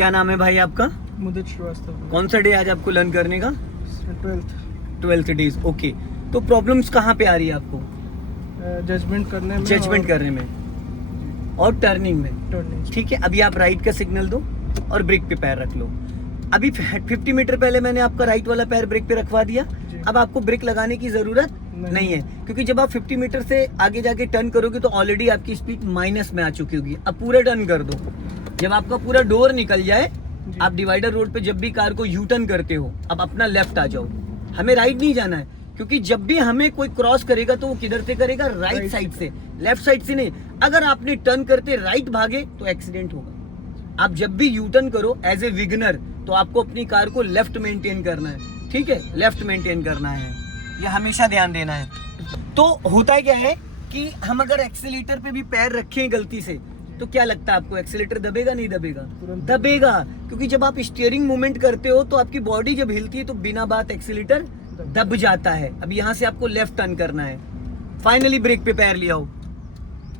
क्या नाम है भाई आपका? मुदित श्रीवास्तव। कौन सा डे आज आपको लर्न करने का? 12th days. ओके, तो प्रॉब्लम्स कहाँ पे आ रही है आपको? जजमेंट करने में। जजमेंट करने में और टर्निंग में। टर्निंग। ठीक है, अभी आप राइट का सिग्नल दो और ब्रेक पे पैर रख लो। अभी 50 मीटर पहले मैंने आपका राइट वाला पैर ब्रेक पे रखवा दिया। अब आपको ब्रेक लगाने की जरूरत नहीं है, क्योंकि जब आप 50 मीटर से आगे जाके टर्न करोगे तो ऑलरेडी आपकी स्पीड माइनस में आ चुकी होगी। अब पूरा टर्न कर दो। जब आपका पूरा डोर निकल जाए, आप डिवाइडर रोड पे जब भी कार को यू टर्न करते हो, अब अपना लेफ्ट आ जाओ। हमें राइट नहीं जाना है, क्योंकि जब भी हमें कोई क्रॉस करेगा तो वो किधर से करेगा? राइट साइड से, लेफ्ट साइड से नहीं। अगर आपने टर्न करते राइट भागे तो एक्सीडेंट होगा। आप जब भी यू टर्न करो एज ए विगनर, तो आपको अपनी कार को लेफ्ट मेंटेन करना है। ठीक है, लेफ्ट मेंटेन करना है, ये हमेशा ध्यान देना है। तो होता है क्या है कि हम अगर एक्सीलेटर पे भी पैर रखें गलती से, तो क्या लगता है आपको एक्सीलेटर दबेगा नहीं दबेगा? दबेगा, क्योंकि जब आप स्टीयरिंग मूवमेंट करते हो तो आपकी बॉडी जब हिलती है तो बिना बात एक्सीलेटर दब जाता है। अब यहाँ से आपको लेफ्ट टर्न करना है, फाइनली ब्रेक पे पैर लिया हो।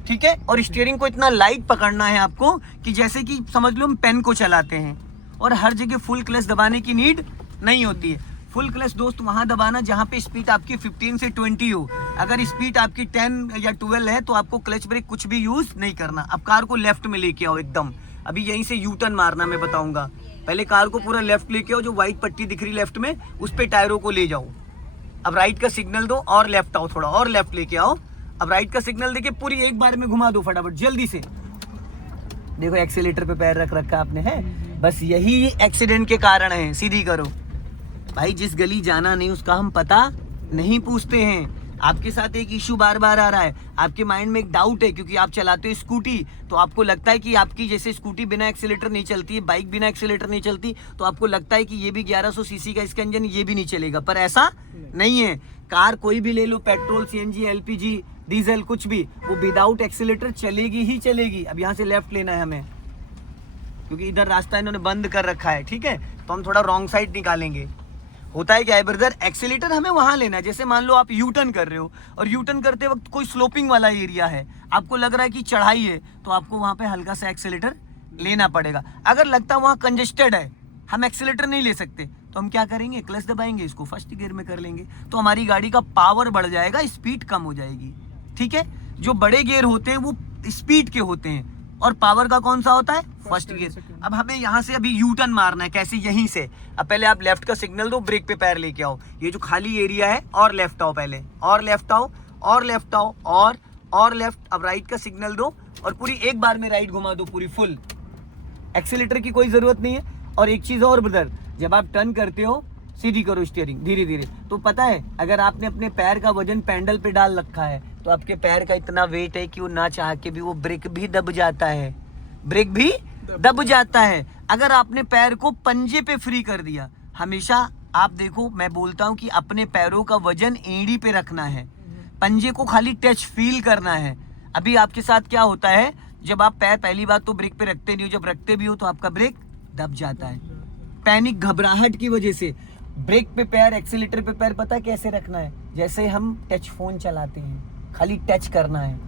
ठीक है, और स्टीयरिंग को इतना लाइट पकड़ना है आपको कि जैसे कि समझ लो हम पेन को चलाते हैं, और हर जगह फुल क्लच दबाने की नीड नहीं होती है। फुल क्लच दोस्त वहां दबाना जहां पे स्पीड आपकी 15 से 20 हो। अगर स्पीड आपकी 10 या 12 है तो आपको क्लच ब्रेक कुछ भी यूज नहीं करना। अब कार को लेफ्ट में लेके आओ एकदम। अभी यहीं से यू टर्न मारना मैं बताऊंगा। पहले कार को पूरा लेफ्ट लेके आओ, जो व्हाइट पट्टी दिख रही लेफ्ट में उस पे टायरों को ले जाओ। अब राइट का सिग्नल दो और लेफ्ट आओ, थोड़ा और लेफ्ट लेके आओ। अब राइट का सिग्नल देके पूरी एक बार में घुमा दो फटाफट जल्दी से। देखो एक्सीलेटर पे पैर रख रखा आपने है, बस यही एक्सीडेंट के कारण है। सीधी करो भाई, जिस गली जाना नहीं उसका हम पता नहीं पूछते हैं। आपके साथ एक इशू बार बार आ रहा है, आपके माइंड में एक डाउट है, क्योंकि आप चलाते हो स्कूटी, तो आपको लगता है कि आपकी जैसे स्कूटी बिना एक्सीलेटर नहीं चलती है, बाइक बिना एक्सीलेटर नहीं चलती, तो आपको लगता है कि ये भी 1100 सीसी का इसका इंजन, ये भी नहीं चलेगा। पर ऐसा नहीं है। कार कोई भी ले लो, पेट्रोल, सीएनजी, एलपीजी, डीजल, कुछ भी, वो विदाउट एक्सीलेटर चलेगी ही चलेगी। अब यहाँ से लेफ्ट लेना है हमें, क्योंकि इधर रास्ता इन्होंने बंद कर रखा है। ठीक है, तो हम थोड़ा रॉन्ग साइड निकालेंगे। होता है क्या है ब्रदर, एक्सीलेटर हमें वहां लेना है। जैसे मान लो आप यू टर्न कर रहे हो और यू टर्न करते वक्त कोई स्लोपिंग वाला एरिया है, आपको लग रहा है कि चढ़ाई है, तो आपको वहां पे हल्का सा एक्सीलेटर लेना पड़ेगा। अगर लगता है वहां कंजेस्टेड है, हम एक्सीलेटर नहीं ले सकते, तो हम क्या करेंगे? क्लच दबाएंगे, इसको फर्स्ट गियर में कर लेंगे, तो हमारी गाड़ी का पावर बढ़ जाएगा, स्पीड कम हो जाएगी। ठीक है, जो बड़े गियर होते हैं वो स्पीड के होते हैं, और पावर का कौन सा होता है? First gear. अब हमें यहाँ से अभी यू टर्न मारना है। कैसे? यहीं से। अब पहले आप लेफ्ट का सिग्नल दो, ब्रेक पे पैर लेके आओ। ये जो खाली एरिया है, और लेफ्ट आओ पहले, और लेफ्ट आओ, और लेफ्ट आओ, और लेफ्ट। अब राइट का सिग्नल दो और पूरी एक बार में राइट घुमा दो, पूरी फुल। एक्सीलेटर की कोई जरूरत नहीं है। और एक चीज और ब्रदर, जब आप टर्न करते हो सीधी करो स्टीयरिंग धीरे धीरे। तो पता है, अगर आपने अपने पैर का वजन पैडल पे डाल रखा है, तो आपके पैर का इतना वेट है कि वो ना चाह के भी वो ब्रेक भी दब जाता है, ब्रेक भी दब जाता है। अगर आपने पैर को पंजे पे फ्री कर दिया, हमेशा आप देखो, मैं बोलता हूं कि अपने पैरों का वजन एड़ी पे रखना है, पंजे को खाली टच फील करना है। अभी आपके साथ क्या होता है, जब आप पैर पहली बात तो ब्रेक पे रखते नहीं हो, जब रखते भी हो तो आपका ब्रेक दब जाता है, पैनिक, घबराहट की वजह से। ब्रेक पे पैर, एक्सीलेटर पे पैर पता कैसे रखना है? जैसे हम टच फोन चलाते हैं, खाली टच करना है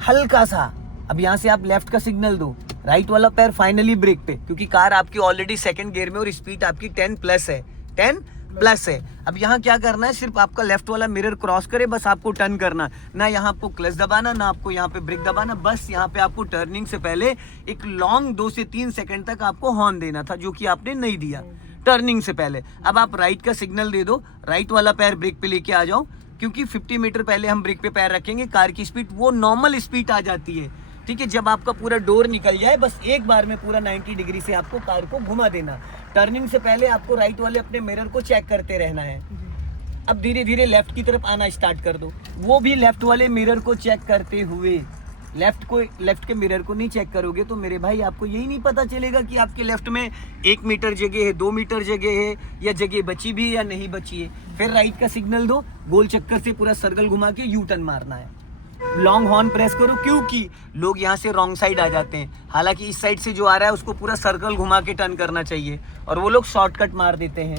हल्का सा। अब यहाँ से आप लेफ्ट का सिग्नल दो, राइट वाला पैर फाइनली ब्रेक पे, क्योंकि कार आपकी ऑलरेडी सेकंड गियर में और स्पीड आपकी 10 प्लस है, 10 प्लस है। अब यहाँ क्या करना है, सिर्फ आपका लेफ्ट वाला मिरर क्रॉस करे, बस आपको टर्न करना, ना यहाँ आपको क्लच दबाना, ना आपको यहाँ पे ब्रेक दबाना। बस यहाँ पे आपको टर्निंग से पहले एक लॉन्ग 2 से 3 सेकंड तक आपको हॉर्न देना था, जो कि आपने नहीं दिया टर्निंग से पहले। अब आप राइट का सिग्नल दे दो, राइट वाला पैर ब्रेक पे लेके आ जाओ, क्योंकि 50 मीटर पहले हम ब्रेक पे पैर रखेंगे, कार की स्पीड वो नॉर्मल स्पीड आ जाती है। ठीक है, जब आपका पूरा डोर निकल जाए, बस एक बार में पूरा 90 डिग्री से आपको कार को घुमा देना। टर्निंग से पहले आपको राइट वाले अपने मिरर को चेक करते रहना है। अब धीरे धीरे लेफ्ट की तरफ आना स्टार्ट कर दो, वो भी लेफ्ट वाले मिरर को चेक करते हुए। लेफ्ट के मिरर को नहीं चेक करोगे तो मेरे भाई आपको यही नहीं पता चलेगा कि आपके लेफ्ट में 1 मीटर जगह है, 2 मीटर जगह है, या जगह बची भी है या नहीं बची है। फिर राइट का सिग्नल दो, गोल चक्कर से पूरा सर्कल घुमा के यू टर्न मारना है। लॉन्ग हॉर्न प्रेस करो, क्योंकि लोग यहाँ से रॉन्ग साइड आ जाते हैं, हालांकि इस साइड से जो आ रहा है उसको पूरा सर्कल घुमा के टर्न करना चाहिए, और वो लोग शॉर्टकट मार देते हैं।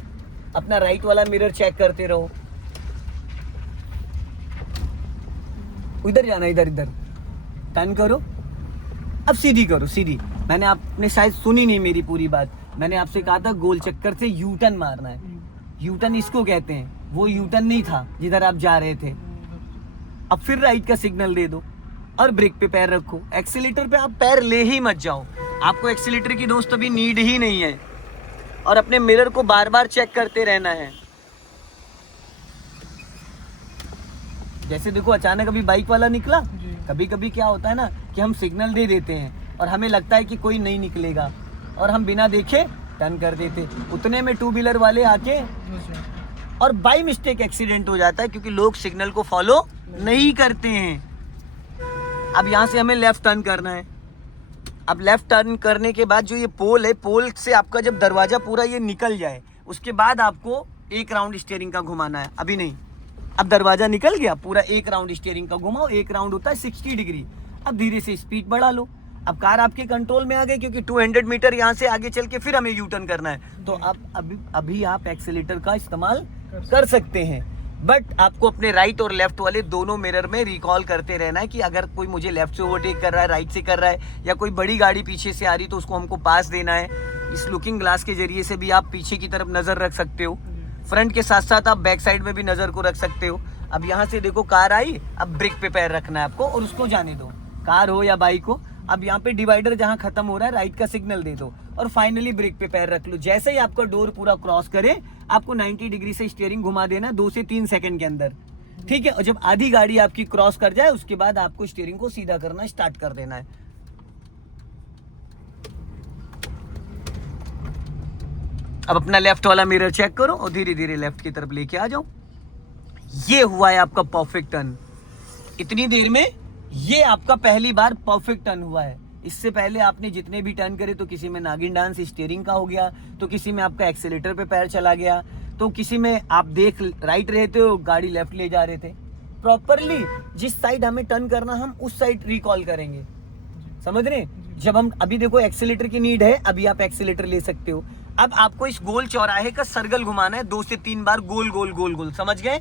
अपना राइट वाला मिरर चेक करते रहो, इधर जाना, इधर टर्न करो, अब सीधी करो, सीधी। मैंने आपने शायद सुनी नहीं मेरी पूरी बात। मैंने आपसे कहा था गोल चक्कर से यू टर्न मारना है। यू टर्न इसको कहते हैं, वो यू टर्न नहीं था जिधर आप जा रहे थे। अब फिर राइट का सिग्नल दे दो और ब्रेक पे पैर रखो। एक्सीलेटर पे आप पैर ले ही मत जाओ, आपको एक्सीलेटर की दोस्त अभी नीड ही नहीं है। और अपने मिरर को बार बार चेक करते रहना है। जैसे देखो अचानक अभी बाइक वाला निकला, कभी कभी क्या होता है ना कि हम सिग्नल दे देते हैं और हमें लगता है कि कोई नहीं निकलेगा और हम बिना देखे टर्न कर देते। उतने में टू व्हीलर वाले आके और बाई मिस्टेक एक्सीडेंट हो जाता है, क्योंकि लोग सिग्नल को फॉलो नहीं करते हैं। अब यहाँ से हमें लेफ्ट टर्न करना है। अब लेफ्ट टर्न करने के बाद जो ये पोल है, पोल से आपका जब दरवाजा पूरा ये निकल जाए, उसके बाद आपको एक राउंड स्टीयरिंग का घुमाना है। अभी नहीं, अब दरवाजा निकल गया, पूरा एक राउंड स्टीयरिंग का घुमाओ। एक राउंड होता है 60 डिग्री। अब धीरे से स्पीड बढ़ा लो। अब कार आपके कंट्रोल में आ गई, क्योंकि 200 मीटर यहाँ से आगे चल के फिर हमें यू टर्न करना है। तो आप अभी आप एक्सीलेटर का इस्तेमाल कर सकते हैं। बट आपको अपने राइट और लेफ्ट वाले दोनों मिरर में रिकॉल करते रहना है कि अगर कोई मुझे लेफ्ट से ओवरटेक कर रहा है, राइट से कर रहा है, या कोई बड़ी गाड़ी पीछे से आ रही तो उसको हमको पास देना है। इस लुकिंग ग्लास के जरिए से भी आप पीछे की तरफ नजर रख सकते हो। फ्रंट के साथ साथ आप बैक साइड में भी नजर को रख सकते हो। अब यहाँ से देखो कार आई, अब ब्रेक पे पैर रखना है आपको और उसको जाने दो, कार हो या बाइक हो। अब यहाँ पे डिवाइडर जहाँ खत्म हो रहा है, राइट का सिग्नल दे दो और फाइनली ब्रेक पे पैर रख लो। जैसे ही आपका डोर पूरा क्रॉस करे, आपको 90 डिग्री से स्टीयरिंग घुमा देना 2 से 3 सेकंड के अंदर, ठीक है। और जब आधी गाड़ी आपकी क्रॉस कर जाए, उसके बाद आपको स्टीयरिंग को सीधा करना स्टार्ट कर देना है। अब अपना लेफ्ट वाला मिरर चेक करो और धीरे धीरे लेफ्ट की तरफ लेके आ जाओ। ये हुआ है आपका परफेक्ट टर्न। इतनी देर में ये आपका पहली बार परफेक्ट टर्न हुआ है। इससे पहले आपने जितने भी टर्न करे, तो किसी में नागिन डांस स्टीयरिंग का हो गया, तो किसी में आपका एक्सीलेटर पे पैर चला गया, तो किसी में आप देख राइट रहे थे और गाड़ी लेफ्ट ले जा रहे थे। प्रॉपरली जिस साइड हमें टर्न करना, हम उस साइड रिकॉल करेंगे। समझ रहे? जब हम अभी देखो एक्सीलेटर की नीड है, अभी आप एक्सीलेटर ले सकते हो। अब आपको इस गोल चौराहे का सर्कल घुमाना है 2 से 3 बार, गोल गोल गोल गोल। समझ गए?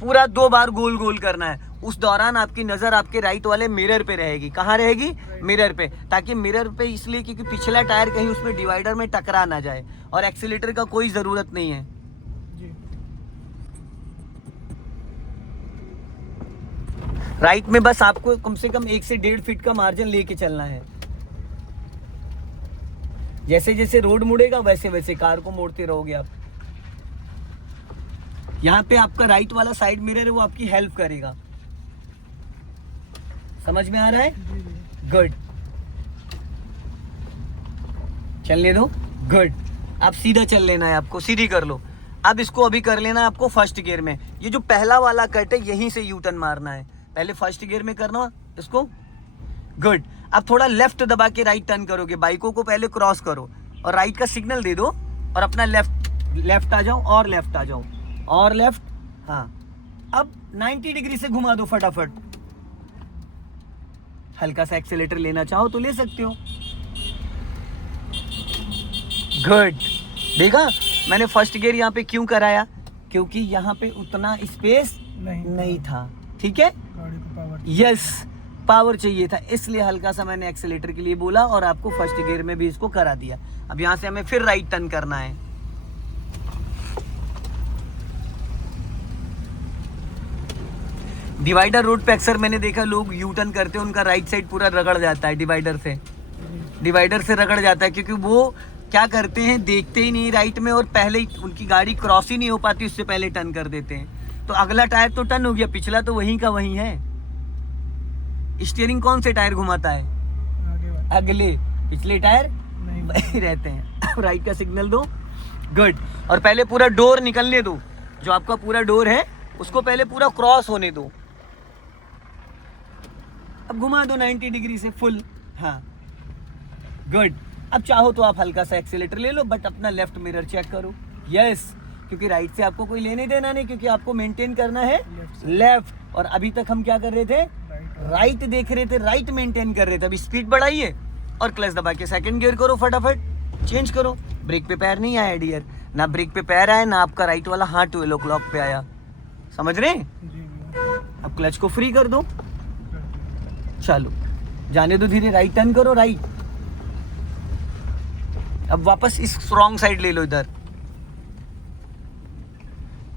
पूरा 2 बार गोल गोल करना है। उस दौरान आपकी नजर आपके राइट वाले मिरर पे रहेगी। कहाँ रहेगी? मिरर पे। ताकि मिरर पे इसलिए क्योंकि पिछला टायर कहीं उसमें डिवाइडर में टकरा ना जाए, और एक्सीलेटर का कोई जरूरत नहीं है। राइट में बस आपको कम से कम 1 से 1.5 फीट का मार्जिन लेके चलना है। जैसे जैसे रोड मुड़ेगा, वैसे वैसे कार को मोड़ते रहोगे आप। यहाँ पे आपका राइट वाला साइड मिरर है, वो आपकी हेल्प करेगा। समझ में आ रहा है? गुड। चलने दो। गुड। अब सीधा चल लेना है आपको, सीधी कर लो। अब इसको अभी कर लेना है आपको फर्स्ट गियर में। ये जो पहला वाला कट है, यहीं से यू टर्न मारना है। पहले फर्स्ट गियर में करना इसको। गुड। अब थोड़ा लेफ्ट दबा के राइट टर्न करोगे। बाइकों को पहले क्रॉस करो और राइट का सिग्नल दे दो और अपना लेफ्ट आ जाओ और लेफ्ट आ जाओ और लेफ्ट। हाँ, अब 90 डिग्री से घुमा दो फटाफट। हल्का सा एक्सीलेटर लेना चाहो तो ले सकते हो। गुड। देखा मैंने फर्स्ट गियर यहाँ पे क्यों कराया? क्योंकि यहाँ पे उतना स्पेस नहीं था। ठीक है? गाड़ी को पावर यस, पावर चाहिए था, इसलिए हल्का सा मैंने एक्सीलेटर के लिए बोला और आपको फर्स्ट गियर में भी इसको करा दिया। अब यहाँ से हमें फिर राइट टर्न करना है। डिवाइडर रोड पे अक्सर मैंने देखा लोग यू टर्न करते हैं, उनका राइट साइड पूरा रगड़ जाता है डिवाइडर से रगड़ जाता है, क्योंकि वो क्या करते हैं, देखते ही नहीं राइट में और पहले ही उनकी गाड़ी क्रॉस ही नहीं हो पाती, उससे पहले टर्न कर देते हैं। तो अगला टायर तो टर्न हो गया, पिछला तो वहीं का वहीं है। स्टीयरिंग कौन से टायर घुमाता है? अगले। पिछले टायर वही रहते हैं। राइट का सिग्नल दो। गुड। और पहले पूरा डोर निकलने दो। जो आपका पूरा डोर है उसको पहले पूरा क्रॉस होने दो। अब घुमा दो 90 डिग्री से फुल। हाँ, गुड। अब चाहो तो आप हल्का सा एक्सीलेटर ले लो, बट अपना लेफ्ट मिरर चेक करो। यस, क्योंकि राइट से आपको कोई लेने देना नहीं, क्योंकि आपको मेंटेन करना है लेफ्ट। और अभी तक हम क्या कर रहे थे? राइट देख रहे थे, राइट मेंटेन कर रहे थे। अभी स्पीड बढ़ाइए और क्लच दबा के सेकंड गियर करो, फटाफट चेंज करो। ब्रेक पे पैर नहीं आया डियर, ना ब्रेक पे पैर आया, ना आपका राइट वाला हाथ 12 o'clock पे आया। समझ रहे? अब क्लच को फ्री कर दो। चलो, जाने दो धीरे, राइट टर्न करो, राइट। अब वापस इस रॉन्ग साइड ले लो इधर।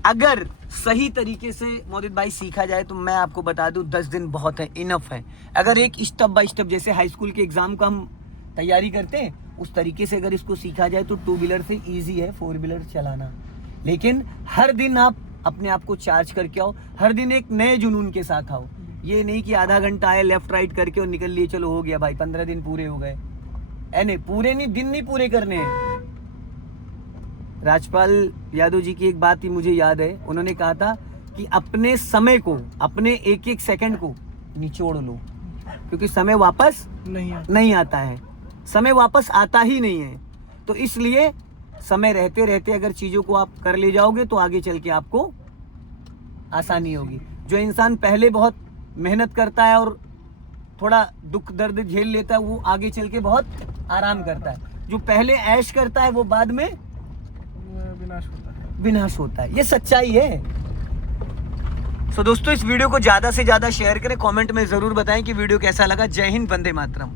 अगर सही तरीके से मोदित भाई सीखा जाए तो मैं आपको बता दूं 10 दिन बहुत है, इनफ है। अगर एक स्टेप बाय स्टेप, जैसे हाई स्कूल के एग्जाम का हम तैयारी करते हैं उस तरीके से अगर इसको सीखा जाए तो 2 व्हीलर से इजी है 4 व्हीलर चलाना। लेकिन हर दिन आप अपने आप को चार्ज करके आओ, हर दिन एक नए जुनून के साथ आओ। ये नहीं कि आधा घंटा आए लेफ्ट राइट करके और निकल लिए, चलो हो गया भाई 15 दिन पूरे हो गए। नहीं, पूरे नहीं, दिन नहीं पूरे करने हैं। राजपाल यादव जी की एक बात ही मुझे याद है, उन्होंने कहा था कि अपने समय को, अपने एक एक सेकंड को निचोड़ लो, क्योंकि समय वापस नहीं आता है, समय वापस आता ही नहीं है। तो इसलिए समय रहते रहते अगर चीज़ों को आप कर ले जाओगे तो आगे चल के आपको आसानी होगी। जो इंसान पहले बहुत मेहनत करता है और थोड़ा दुख दर्द झेल लेता है, वो आगे चल के बहुत आराम करता है। जो पहले ऐश करता है वो बाद में विनाश होता है। ये सच्चाई है। सो दोस्तों, इस वीडियो को ज़्यादा से ज़्यादा शेयर करें, कमेंट में ज़रूर बताएं कि वीडियो कैसा लगा। जय हिंद, वंदे मातरम।